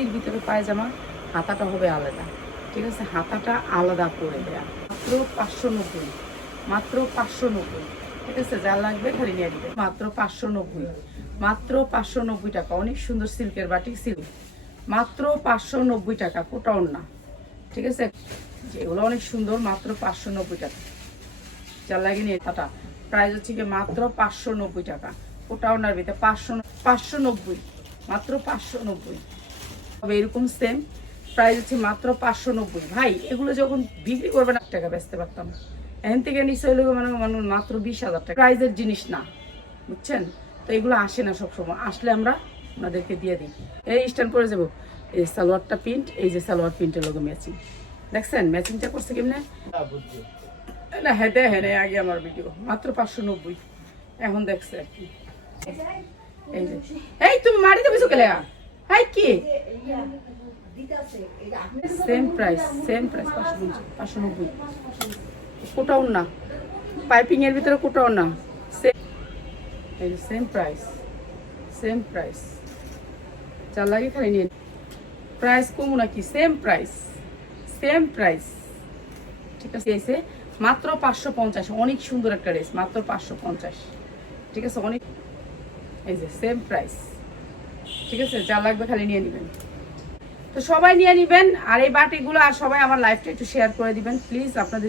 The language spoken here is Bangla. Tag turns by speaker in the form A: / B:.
A: সুতির ভিতরে পায়জামা, হাতাটা হবে আলাদা। ঠিক আছে? হাতাটা আলাদা করে দেয়া। মাত্র পাঁচশো নব্বই। মাত্র পাঁচশো নব্বই। ঠিক আছে? যা লাগবে খালি নিয়ে দিবে মাত্র পাঁচশো নব্বই। মাত্র পাঁচশো নব্বই টাকা। অনেক সুন্দর সিল্কের বাটিক সিল্ক। মাত্র পাঁচশো নব্বই টাকা। কোটাও না ঠিক আছে? যেগুলো অনেক সুন্দর। মাত্র পাঁচশো নব্বই টাকা। যা লাগে নিয়ে টাটা প্রাইস হচ্ছে কি মাত্র পাঁচশো নব্বই টাকা। ওটাও না ভিতরে পাঁচশো পাঁচশো নব্বই। মাত্র পাঁচশো নব্বই। এরকম সেম প্রাইস হচ্ছে মাত্র পাঁচশো নব্বই। ভাই, এগুলো যখন বিক্রি করবেন, এক টাকা বেচতে পারতাম এখান থেকে নিশ্চয় হলে মানে মানে মাত্র বিশ হাজার টাকা। প্রাইজের জিনিস না, বুঝছেন? তো এগুলো আসে না সবসময়। আসলে আমরা আপনাদেরকে দিয়ে দিই। এই স্ট্যান্ড করে যাব। এই সালোয়ারটা প্রিন্ট এই যে সালোয়ার প্রিন্টের লোক ম্যাচিং দেখছেন? ম্যাচিংটা করছে কেমনে? না হ্যাঁ দে হ্যাঁ আগে আমার ভিডিও মাত্র পাঁচশো নব্বই। এখন দেখছে আর কি। এই তুমি মারিতে বসে গেলে হাই কি? সেম প্রাইস সেম প্রাইস পাঁচশো নব্বই। কোটাও না। পাইপিং এর ভিতরে কোটাও না। সেম প্রাইস সেম প্রাইস চার লাগে খালি নিয়ে প্রাইস কমু নাকি? সেম প্রাইস সেম প্রাইস ঠিক আছে এসে মাত্র পাঁচশো পঞ্চাশ। অনেক সুন্দর একটা রেস মাত্র পাঁচশো পঞ্চাশ। ঠিক আছে, অনেক এই যে সেম প্রাইস ঠিক আছে যা লাগবে খালি নিয়ে নেবেন। তো সবাই নিয়ে নেবেন আর এই বাটিগুলো আর সবাই আমার লাইফটা একটু শেয়ার করে দিবেন। প্লিজ আপনাদের